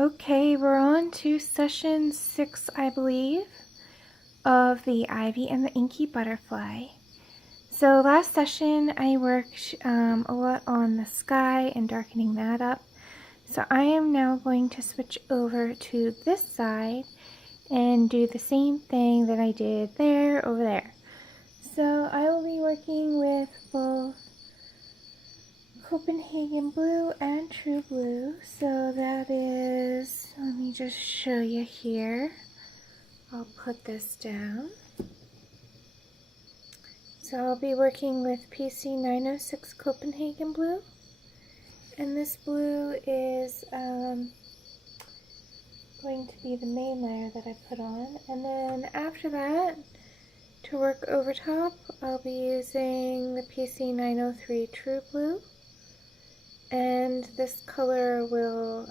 Okay, we're on to session 6, I believe, of the Ivy and the Inky Butterfly. So last session I worked a lot on the sky and darkening that up. So I am now going to switch over to this side and do the same thing that I did there over there. So I will be working with both Copenhagen blue and true blue. So that is, let me just show you here. I'll put this down. So I'll be working with PC 906 Copenhagen blue, and this blue is going to be the main layer that I put on. And then after that, to work over top, I'll be using the PC 903 true blue. And this color will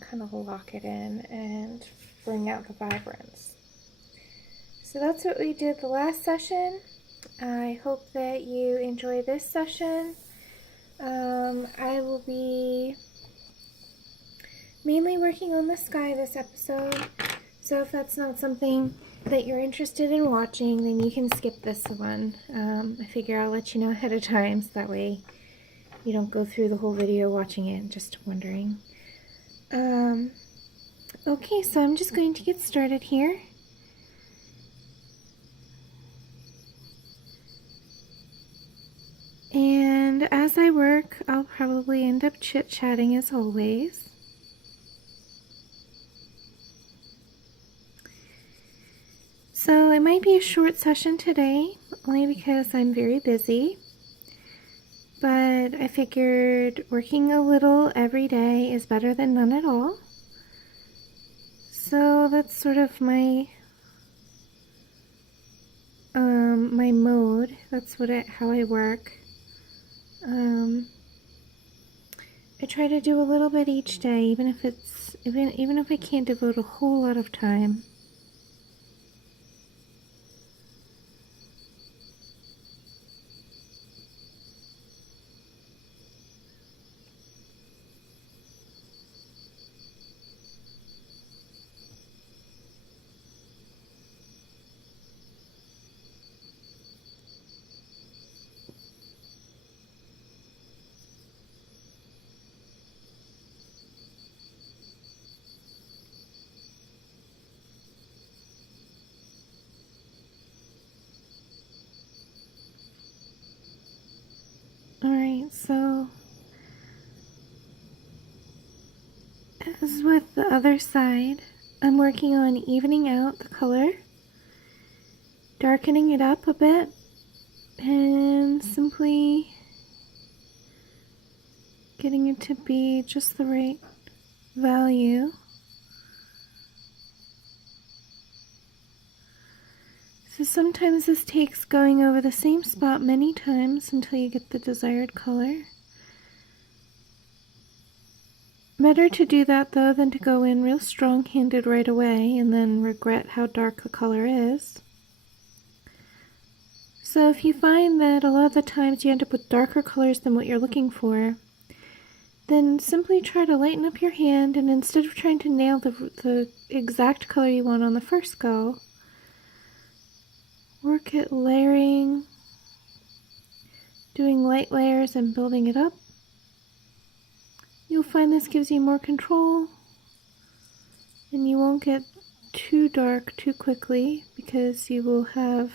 kind of lock it in and bring out the vibrance. So that's what we did the last session. I hope that you enjoy this session. I will be mainly working on the sky this episode. So if that's not something that you're interested in watching, then you can skip this one. I figure I'll let you know ahead of time so that way you don't go through the whole video watching it, just wondering. Okay, so I'm just going to get started here. And as I work, I'll probably end up chit-chatting as always. So it might be a short session today, only because I'm very busy. But I figured working a little every day is better than none at all. So that's sort of my my mode. That's how I work. I try to do a little bit each day, even if I can't devote a whole lot of time. Alright, so as with the other side, I'm working on evening out the color, darkening it up a bit, and simply getting it to be just the right value. So sometimes this takes going over the same spot many times until you get the desired color. Better to do that though than to go in real strong-handed right away and then regret how dark the color is. So if you find that a lot of the times you end up with darker colors than what you're looking for, then simply try to lighten up your hand, and instead of trying to nail the exact color you want on the first go, work at layering, doing light layers and building it up. You'll find this gives you more control, and you won't get too dark too quickly because you will have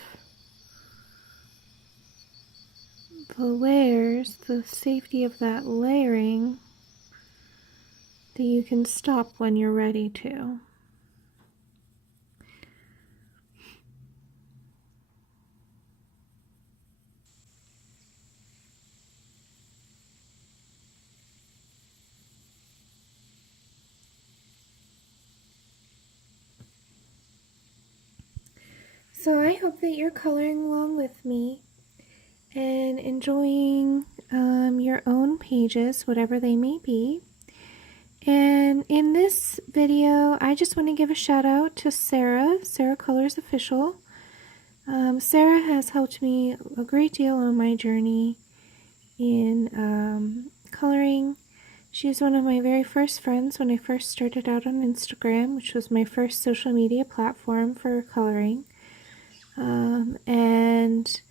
the layers, the safety of that layering, that you can stop when you're ready to. So I hope that you're coloring along with me and enjoying your own pages, whatever they may be. And in this video, I just want to give a shout out to Sarah Colors Official. Sarah has helped me a great deal on my journey in coloring. She's one of my very first friends when I first started out on Instagram, which was my first social media platform for coloring. And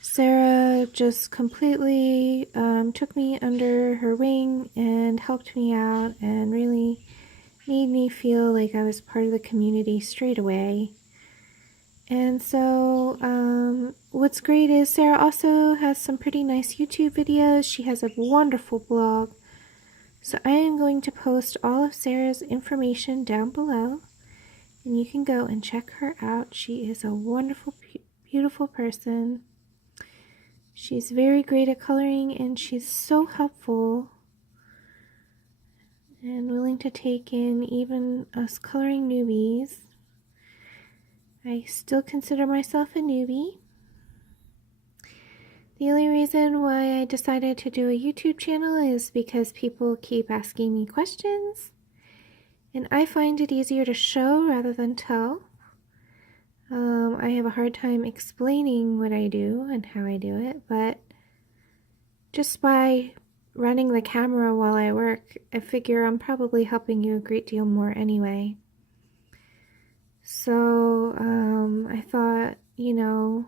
Sarah just completely took me under her wing and helped me out and really made me feel like I was part of the community straight away. And so what's great is Sarah also has some pretty nice YouTube videos. She has a wonderful blog. So I am going to post all of Sarah's information down below, and you can go and check her out. She is a wonderful, beautiful person. She's very great at coloring, and she's so helpful and willing to take in even us coloring newbies. I still consider myself a newbie. The only reason why I decided to do a YouTube channel is because people keep asking me questions, and I find it easier to show rather than tell. I have a hard time explaining what I do and how I do it, but just by running the camera while I work, I figure I'm probably helping you a great deal more anyway. So I thought, you know,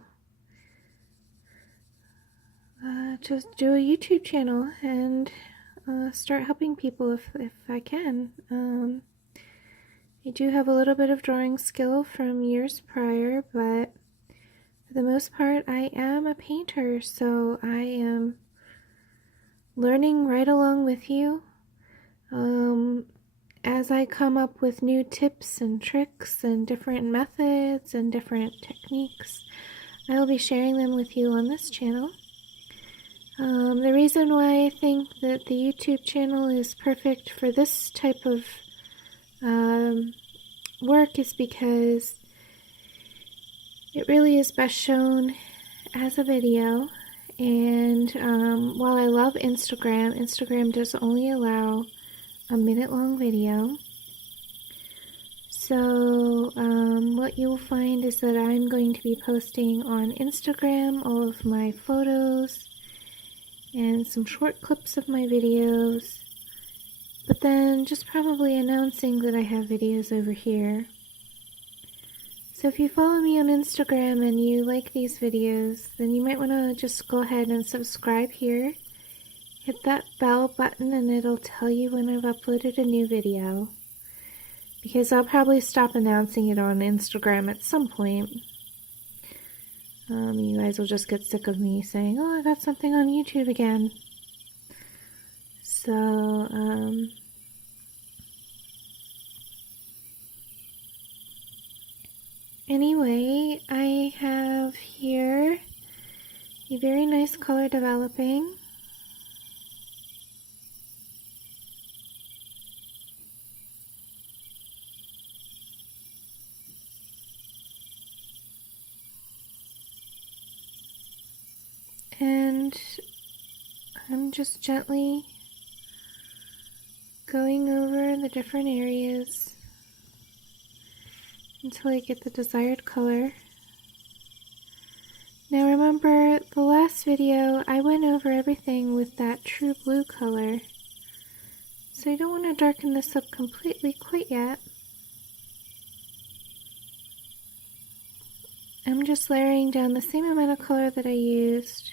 just do a YouTube channel and start helping people if I can. I do have a little bit of drawing skill from years prior, but for the most part I am a painter, so I am learning right along with you. As I come up with new tips and tricks and different methods and different techniques, I will be sharing them with you on this channel. The reason why I think that the YouTube channel is perfect for this type of work is because it really is best shown as a video. And while I love Instagram, Instagram does only allow a minute-long video. So what you'll find is that I'm going to be posting on Instagram all of my photos and some short clips of my videos, but then just probably announcing that I have videos over here. So if you follow me on Instagram and you like these videos, then you might want to just go ahead and subscribe here. Hit that bell button and it'll tell you when I've uploaded a new video, because I'll probably stop announcing it on Instagram at some point. You guys will just get sick of me saying, oh, I got something on YouTube again. So, anyway, I have here a very nice color developing. And I'm just gently going over the different areas until I get the desired color. Now remember, the last video I went over everything with that true blue color, so I don't want to darken this up completely quite yet. I'm just layering down the same amount of color that I used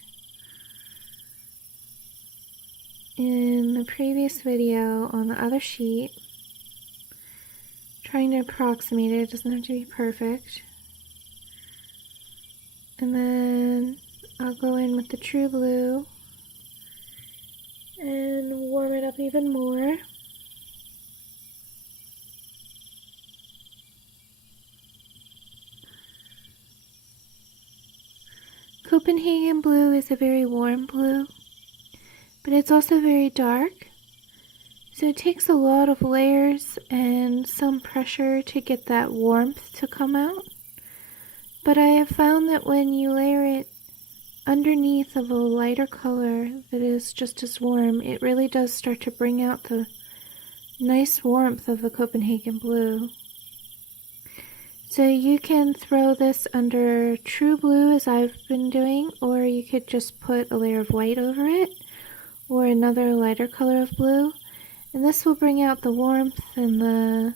in the previous video on the other sheet, trying to approximate it. It doesn't have to be perfect. And then I'll go in with the true blue and warm it up even more. Copenhagen blue is a very warm blue, but it's also very dark, so it takes a lot of layers and some pressure to get that warmth to come out. But I have found that when you layer it underneath of a lighter color that is just as warm, it really does start to bring out the nice warmth of the Copenhagen blue. So you can throw this under true blue as I've been doing, or you could just put a layer of white over it, or another lighter color of blue. And this will bring out the warmth and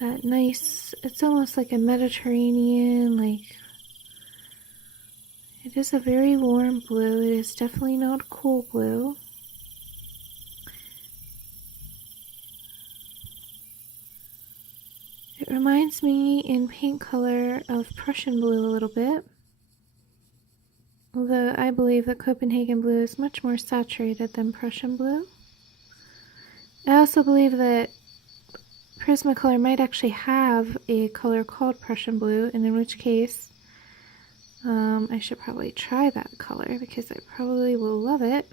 that nice, it's almost like a Mediterranean, like, it is a very warm blue. It is definitely not cool blue. It reminds me in paint color of Prussian blue a little bit. Although I believe that Copenhagen blue is much more saturated than Prussian blue. I also believe that Prismacolor might actually have a color called Prussian blue, and in which case I should probably try that color because I probably will love it.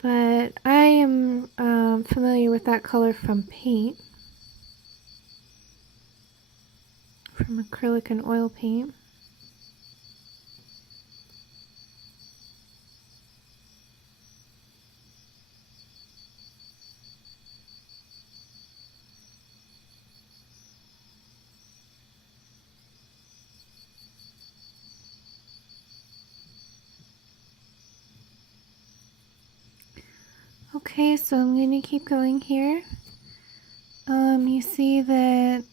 But I am familiar with that color from paint, from acrylic and oil paint. Okay, so I'm going to keep going here. You see that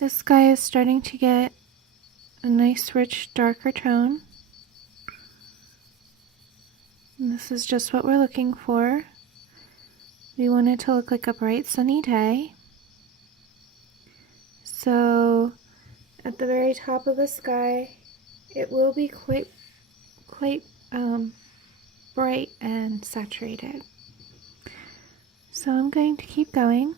the sky is starting to get a nice, rich, darker tone. And this is just what we're looking for. We want it to look like a bright, sunny day. So, at the very top of the sky, it will be quite bright and saturated. So I'm going to keep going.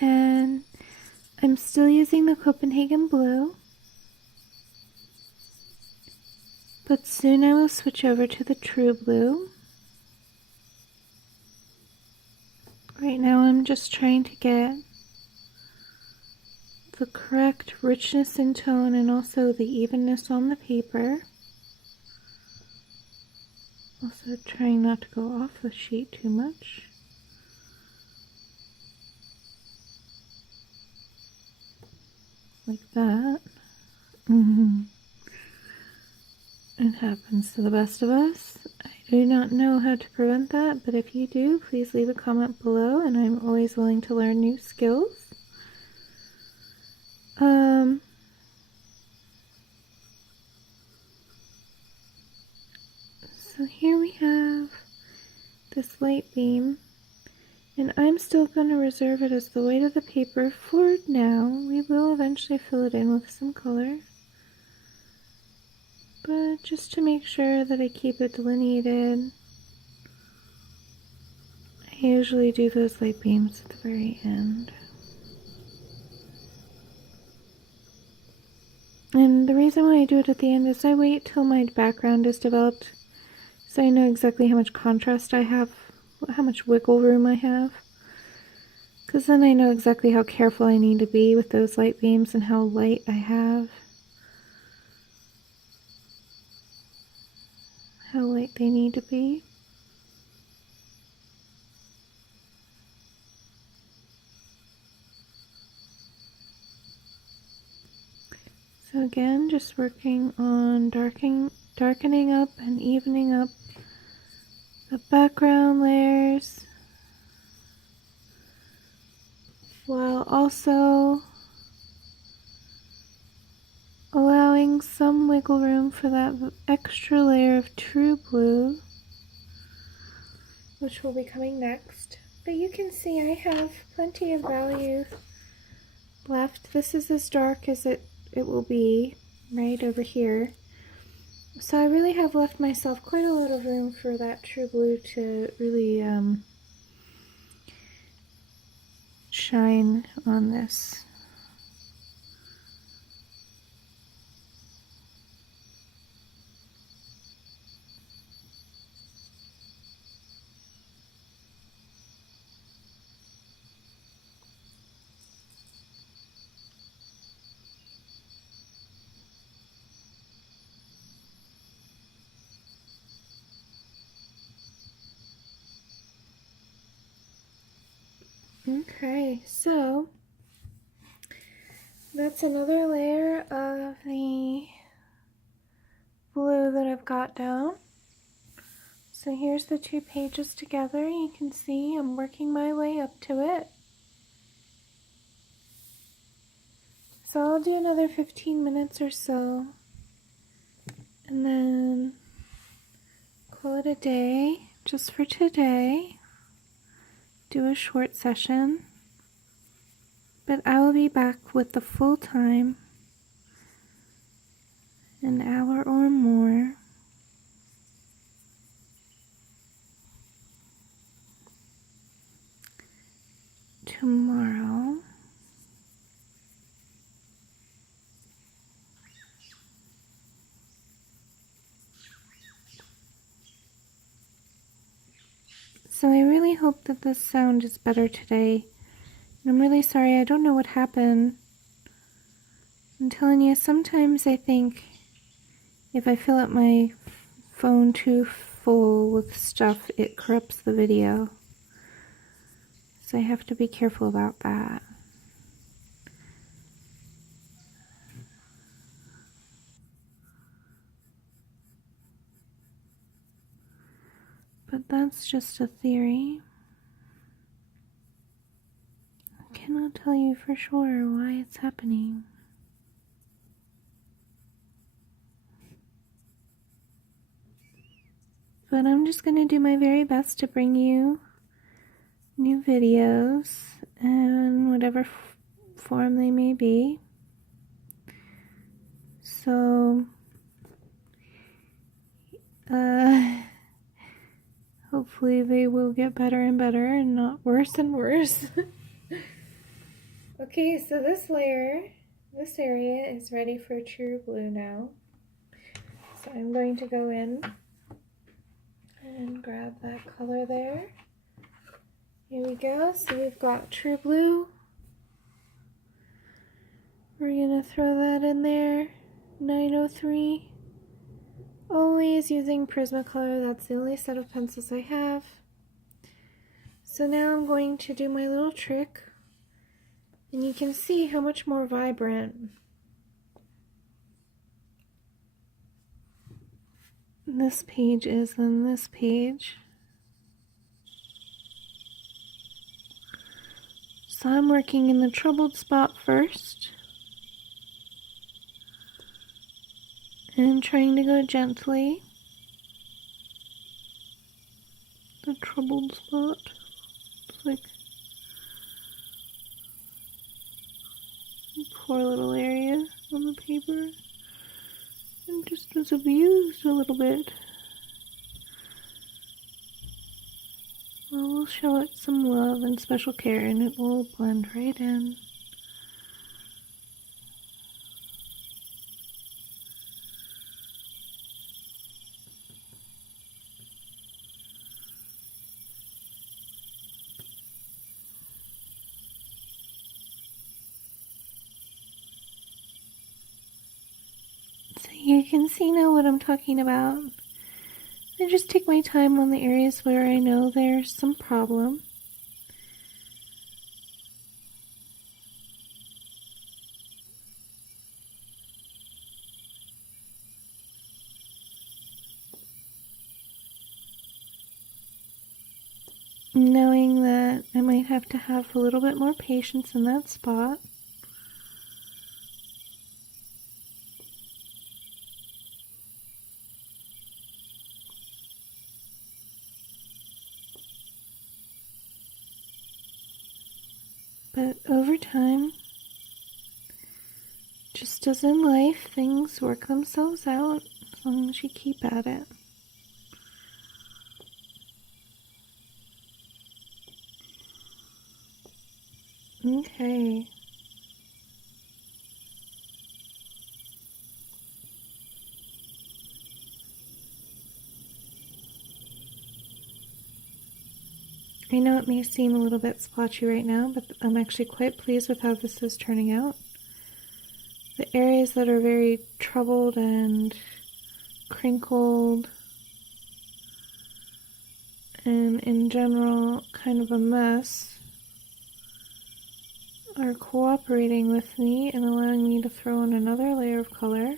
And I'm still using the Copenhagen blue, but soon I will switch over to the true blue. Right now I'm just trying to get the correct richness in tone and also the evenness on the paper. Also trying not to go off the sheet too much. Like that. It happens to the best of us. I do not know how to prevent that, but if you do, please leave a comment below, and I'm always willing to learn new skills. So here we have this light beam, and I'm still going to reserve it as the white of the paper for now. We will eventually fill it in with some color, but just to make sure that I keep it delineated, I usually do those light beams at the very end. And the reason why I do it at the end is I wait till my background is developed so I know exactly how much contrast I have, how much wiggle room I have. Because then I know exactly how careful I need to be with those light beams and how light I have. How light they need to be. So again, just working on darkening up and evening up the background layers, while also allowing some wiggle room for that extra layer of true blue, which will be coming next. But you can see I have plenty of value left. This is as dark as it will be right over here. So I really have left myself quite a lot of room for that true blue to really shine on this. Okay, so that's another layer of the blue that I've got down. So here's the 2 pages together. You can see I'm working my way up to it. So I'll do another 15 minutes or so, and then call it a day just for today. Do a short session, but I will be back with the full time, an hour or more, tomorrow. So I really hope that this sound is better today. And I'm really sorry, I don't know what happened. I'm telling you, sometimes I think if I fill up my phone too full with stuff, it corrupts the video. So I have to be careful about that. But that's just a theory. I cannot tell you for sure why it's happening. But I'm just going to do my very best to bring you new videos in whatever form they may be. So, hopefully they will get better and better and not worse and worse. Okay, so this area is ready for true blue now. So I'm going to go in and grab that color there. Here we go. So we've got true blue. We're going to throw that in there. 903. Always using Prismacolor. That's the only set of pencils I have. So now I'm going to do my little trick. And you can see how much more vibrant this page is than this page. So I'm working in the troubled spot first. And trying to go gently. The troubled spot. It's like a poor little area on the paper. And just was abused a little bit. Well, we'll show it some love and special care and it will blend right in. So you can see now what I'm talking about. I just take my time on the areas where I know there's some problem. Knowing that I might have to have a little bit more patience in that spot. But over time, just as in life, things work themselves out as long as you keep at it. Okay. I know it may seem a little bit splotchy right now, but I'm actually quite pleased with how this is turning out. The areas that are very troubled and crinkled and in general kind of a mess are cooperating with me and allowing me to throw in another layer of color.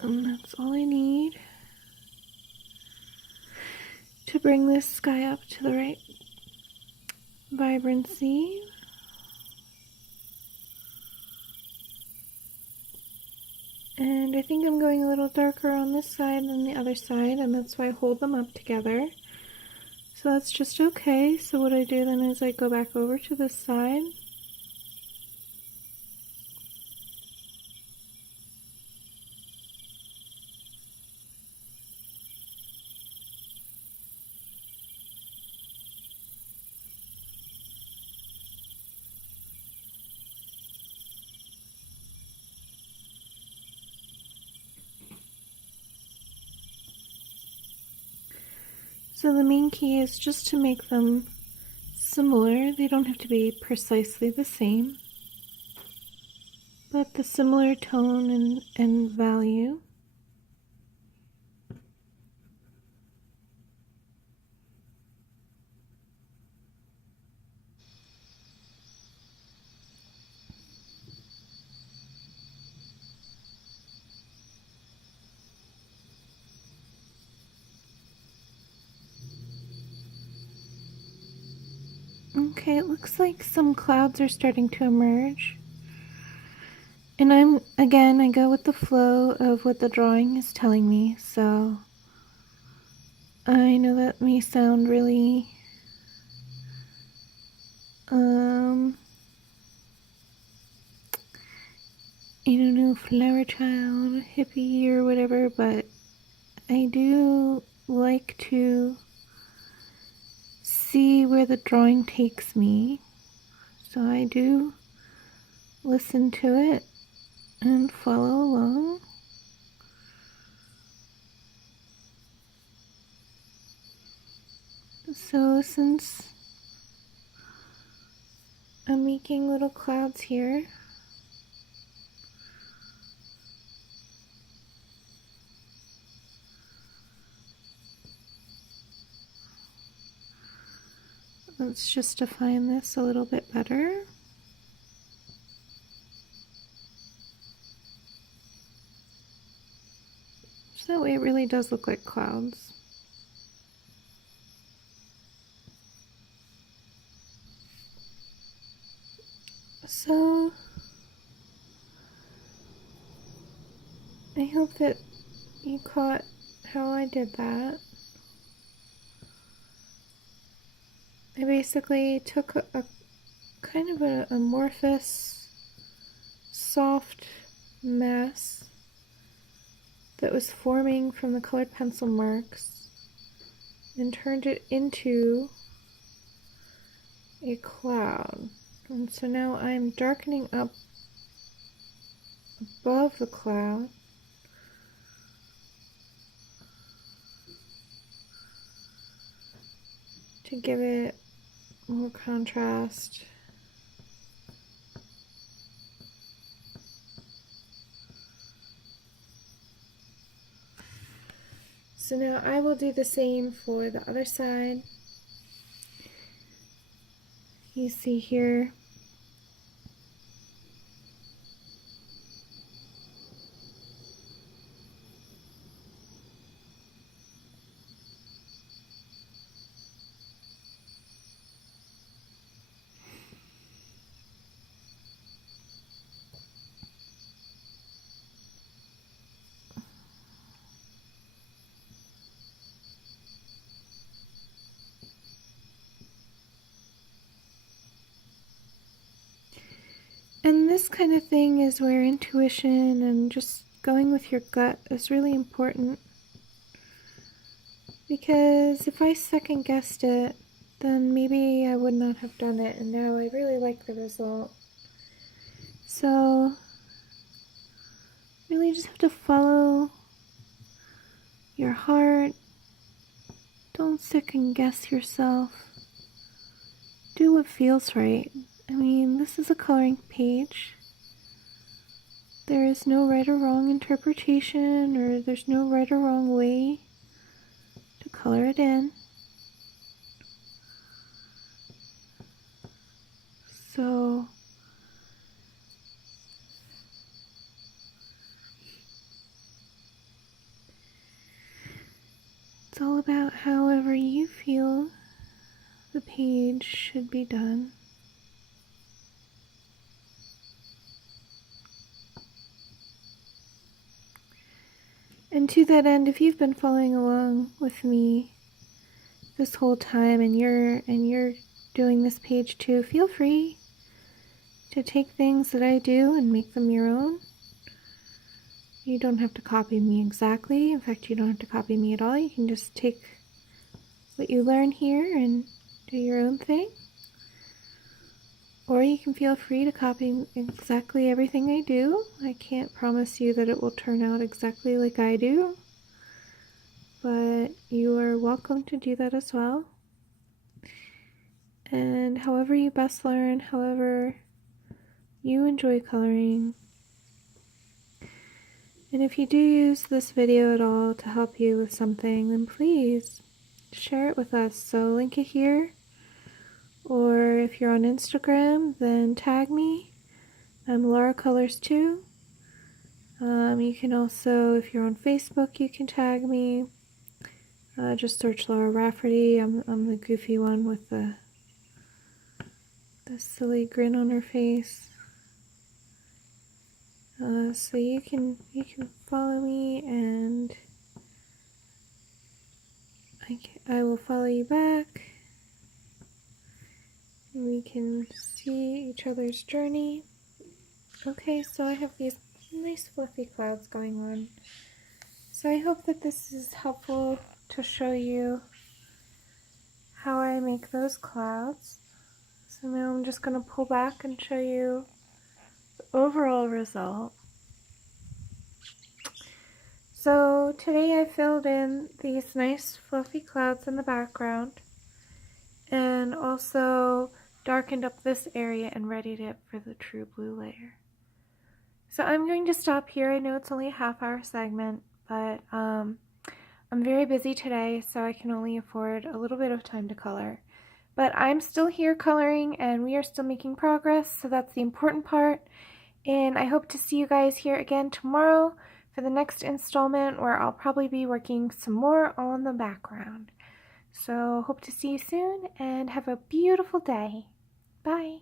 And that's all I need to bring this sky up to the right vibrancy. And I think I'm going a little darker on this side than the other side, and that's why I hold them up together. So that's just okay. So what I do then is I go back over to this side. So the main key is just to make them similar. They don't have to be precisely the same, but the similar tone and value. Okay, it looks like some clouds are starting to emerge. And I go with the flow of what the drawing is telling me, so I know that may sound really, I don't know, flower child, hippie or whatever, but I do like to see where the drawing takes me. So I do listen to it and follow along. So since I'm making little clouds here, let's just define this a little bit better. So that way it really does look like clouds. So I hope that you caught how I did that. I basically took a kind of an amorphous, soft mass that was forming from the colored pencil marks and turned it into a cloud. And so now I'm darkening up above the cloud to give it more contrast. So now I will do the same for the other side. You see here, and this kind of thing is where intuition and just going with your gut is really important. Because if I second guessed it, then maybe I would not have done it, and now I really like the result. So, really just have to follow your heart. Don't second guess yourself. Do what feels right. I mean, this is a coloring page. There is no right or wrong interpretation, or there's no right or wrong way color it in. So it's all about however you feel the page should be done. And to that end, if you've been following along with me this whole time and you're doing this page too, feel free to take things that I do and make them your own. You don't have to copy me exactly. In fact, you don't have to copy me at all. You can just take what you learn here and do your own thing. Or you can feel free to copy exactly everything I do. I can't promise you that it will turn out exactly like I do, but you are welcome to do that as well. And however you best learn, however you enjoy coloring. And if you do use this video at all to help you with something, then please share it with us. So link it here. Or if you're on Instagram, then tag me. I'm lauracolorstoo. You can also, if you're on Facebook, you can tag me. Just search Laura Rafferty. I'm the goofy one with the silly grin on her face. So you can follow me, and I will follow you back. We can see each other's journey. Okay, so I have these nice fluffy clouds going on. So I hope that this is helpful to show you how I make those clouds. So now I'm just going to pull back and show you the overall result. So today I filled in these nice fluffy clouds in the background and also darkened up this area and readied it for the true blue layer. So I'm going to stop here. I know it's only a half-hour segment, but I'm very busy today, so I can only afford a little bit of time to color. But I'm still here coloring, and we are still making progress, so that's the important part. And I hope to see you guys here again tomorrow for the next installment, where I'll probably be working some more on the background. So hope to see you soon, and have a beautiful day. Bye.